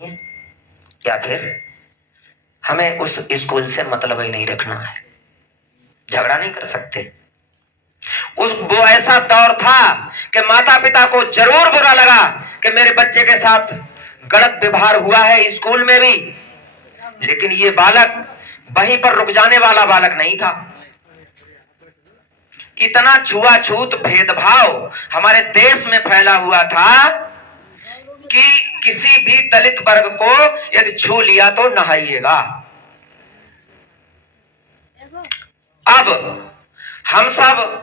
या फिर हमें उस स्कूल से मतलब ही नहीं रखना है। झगड़ा नहीं कर सकते। वो ऐसा दौर था कि माता पिता को जरूर बुरा लगा कि मेरे बच्चे के साथ गलत व्यवहार हुआ है स्कूल में भी, लेकिन ये बालक वहीं पर रुक जाने वाला बालक नहीं था। इतना छुआछूत भेदभाव हमारे देश में फैला हुआ था कि किसी भी दलित वर्ग को यदि छू लिया तो नहाइएगा। अब हम सब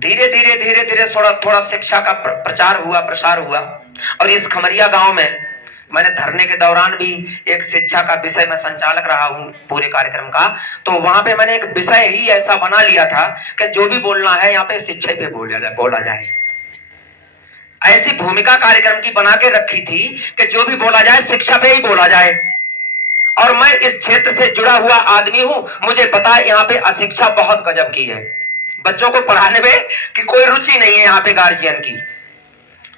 धीरे धीरे थोड़ा शिक्षा का प्रचार हुआ, प्रसार हुआ। और इस खमरिया गांव में मैंने धरने के दौरान भी एक शिक्षा का विषय में संचालक रहा हूं पूरे कार्यक्रम का। तो वहां पे मैंने एक विषय ही ऐसा बना लिया था कि जो भी बोलना है यहाँ पे शिक्षा पे बोला जाए। ऐसी भूमिका कार्यक्रम की बना के रखी थी कि जो भी बोला जाए शिक्षा पे ही बोला जाए। और मैं इस क्षेत्र से जुड़ा हुआ आदमी हूं, मुझे पता है यहाँ पे अशिक्षा बहुत गजब की है। बच्चों को पढ़ाने में कि कोई रुचि नहीं है यहाँ पे गार्जियन की।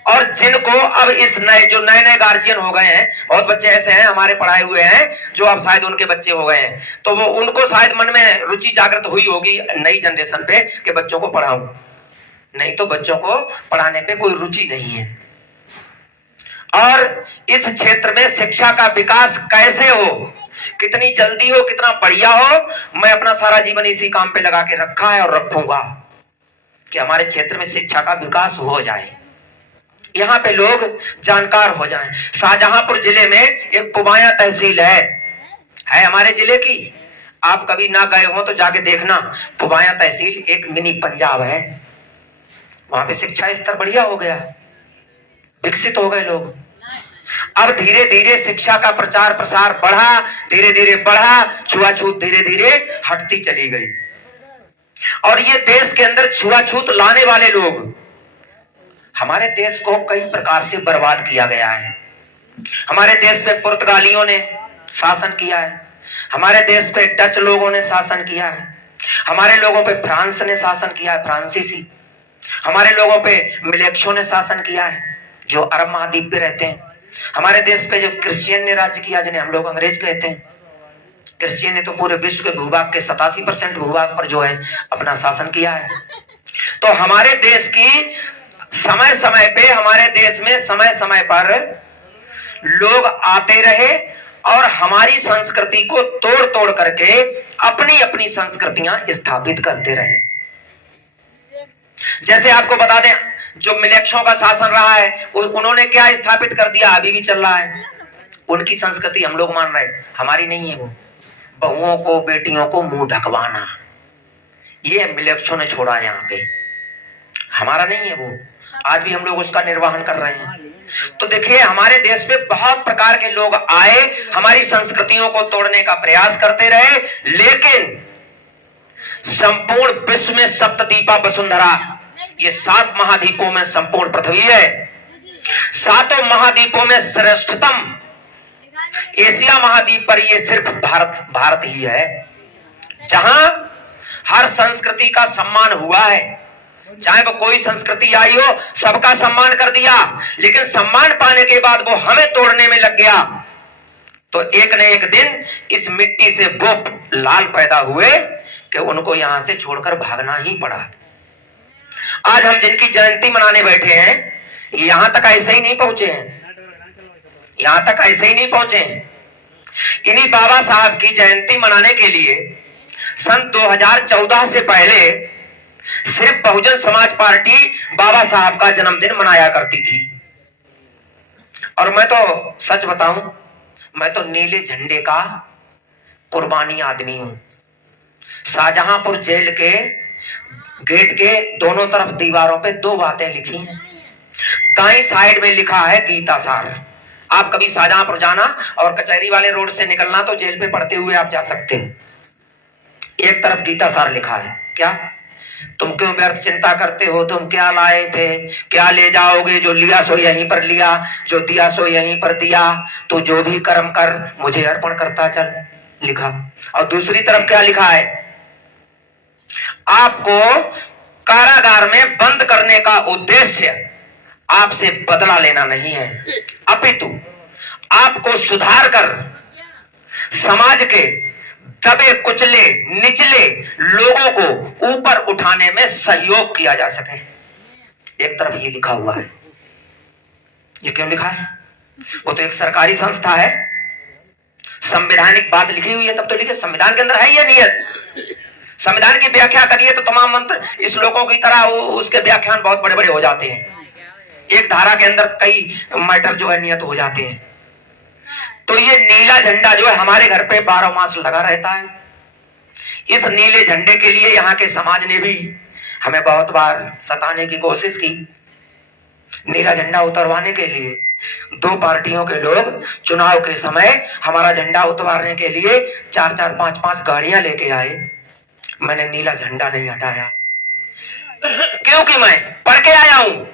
और जिनको अब इस जो नए गार्जियन हो गए हैं, बहुत बच्चे ऐसे हैं हमारे पढ़ाए हुए हैं जो अब शायद उनके बच्चे हो गए हैं, तो वो उनको शायद मन में रुचि जागृत हुई होगी नई जनरेशन पे कि बच्चों को पढ़ाऊं। नहीं तो बच्चों को पढ़ाने पे कोई रुचि नहीं है। और इस क्षेत्र में शिक्षा का विकास कैसे हो, कितनी जल्दी हो, कितना बढ़िया हो, मैं अपना सारा जीवन इसी काम पे लगा के रखा है और रखूंगा कि हमारे क्षेत्र में शिक्षा का विकास हो जाए, यहाँ पे लोग जानकार हो जाएं। शाहजहांपुर जिले में एक पुबाया तहसील है हमारे जिले की। आप कभी ना गए हो तो जाके देखना। पुबाया तहसील एक मिनी पंजाब है। वहां पे शिक्षा स्तर बढ़िया हो गया, विकसित हो गए लोग। अब धीरे धीरे शिक्षा का प्रचार प्रसार बढ़ा, धीरे धीरे बढ़ा, छुआछूत धीरे धीरे हटती चली गई। और ये देश के अंदर छुआछूत लाने वाले लोग, हमारे देश को कई प्रकार से बर्बाद किया गया है। हमारे देश पे पुर्तगालियों ने शासन किया है, हमारे देश पे डच लोगों ने शासन किया है, हमारे लोगों पे फ्रांस ने शासन किया है, फ्रांसीसी। हमारे लोगों पे मिलेक्शों ने शासन किया है जो अरब महाद्वीप पे रहते हैं। हमारे देश पे जो क्रिश्चियन ने राज्य किया, जिन्हें हम लोग अंग्रेज कहते हैं। क्रिश्चियन ने तो पूरे विश्व के भूभाग के 87% भूभाग पर जो है अपना शासन किया है। तो हमारे देश की समय समय पे, हमारे देश में समय समय पर लोग आते रहे और हमारी संस्कृति को तोड़ तोड़ करके अपनी अपनी संस्कृतियां स्थापित करते रहे। जैसे आपको बता दें, जो मिलेक्शों का शासन रहा है उन्होंने क्या स्थापित कर दिया, अभी भी चल रहा है। उनकी संस्कृति हम लोग मान रहे हैं, हमारी नहीं है वो। बहुओं को, बेटियों को मुंह ढकवाना, ये मिलेक्शों ने छोड़ा है यहाँ पे, हमारा नहीं है वो। आज भी हम लोग उसका निर्वहन कर रहे हैं। तो देखिए, हमारे देश में बहुत प्रकार के लोग आए, हमारी संस्कृतियों को तोड़ने का प्रयास करते रहे, लेकिन संपूर्ण विश्व में सप्तद्वीपा वसुंधरा, ये 7 महाद्वीपों में संपूर्ण पृथ्वी है। 7 महाद्वीपों में श्रेष्ठतम एशिया महाद्वीप पर ये सिर्फ भारत ही है, जहां हर संस्कृति का सम्मान हुआ है। चाहे वो कोई संस्कृति आई हो, सबका सम्मान कर दिया, लेकिन सम्मान पाने के बाद वो हमें तोड़ने में लग गया। तो एक न एक दिन इस मिट्टी से वो लाल पैदा हुए कि उनको यहां से छोड़कर भागना ही पड़ा। आज हम जिनकी जयंती मनाने बैठे हैं, यहां तक ऐसे ही नहीं पहुंचे हैं, यहां तक ऐसे ही नहीं पहुंचे हैं। इन्हीं बाबा साहब की जयंती मनाने के लिए सन 2014 से पहले सिर्फ बहुजन समाज पार्टी बाबा साहब का जन्मदिन मनाया करती थी। और मैं तो सच बताऊं, मैं तो नीले झंडे का कुर्बानी आदमी हूं। शाहजहांपुर जेल के गेट के दोनों तरफ दीवारों पे 2 बातें लिखी हैं। दाईं साइड में लिखा है गीता सार। आप कभी शाहजहांपुर जाना और कचहरी वाले रोड से निकलना तो जेल पे पढ़ते हुए आप जा सकते हो। एक तरफ गीता सार लिखा है, क्या तुम क्यों व्यर्थ चिंता करते हो, तुम क्या लाए थे, क्या ले जाओगे, जो लिया सो यहीं पर लिया, जो दिया सो यहीं पर दिया, तू जो भी कर्म कर मुझे अर्पण करता चल, लिखा। और दूसरी तरफ क्या लिखा है, आपको कारागार में बंद करने का उद्देश्य आपसे बदला लेना नहीं है, अपितु आपको सुधार कर समाज के दबे कुचले निचले लोगों को ऊपर उठाने में सहयोग किया जा सके। एक तरफ ये लिखा हुआ है, ये क्यों लिखा है? वो तो एक सरकारी संस्था है, संवैधानिक बात लिखी हुई है, तब तो लिखे संविधान के अंदर है ये नियत। संविधान की व्याख्या करिए तो तमाम मंत्र इस लोगों की तरह उसके व्याख्यान बहुत बड़े बड़े हो जाते हैं, एक धारा के अंदर कई मैटर जो है नियत हो जाते हैं। तो ये नीला झंडा जो है हमारे घर पे 12 मास लगा रहता है। इस नीले झंडे के लिए यहाँ के समाज ने भी हमें बहुत बार सताने की कोशिश की। नीला झंडा उतरवाने के लिए 2 पार्टियों के लोग चुनाव के समय हमारा झंडा उतरवाने के लिए 4-4, 5-5 गाड़ियां लेके आए। मैंने नीला झंडा नहीं हटाया, क्योंकि मैं पढ़ के आया हूं,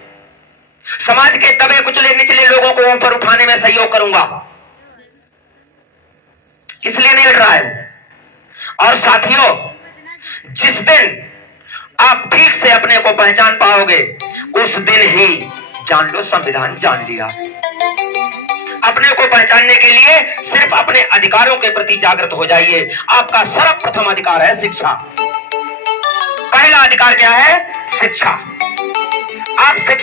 समाज के दबे कुचले निचले लोगों को ऊपर उठाने में सहयोग करूंगा, इसलिए नहीं हट रहा है। और साथियों, जिस दिन आप ठीक से अपने को पहचान पाओगे उस दिन ही जान लो संविधान जान लिया। अपने को पहचानने के लिए सिर्फ अपने अधिकारों के प्रति जागृत हो जाइए। आपका सर्वप्रथम अधिकार है शिक्षा। पहला अधिकार क्या है? शिक्षा। आप शिक्षा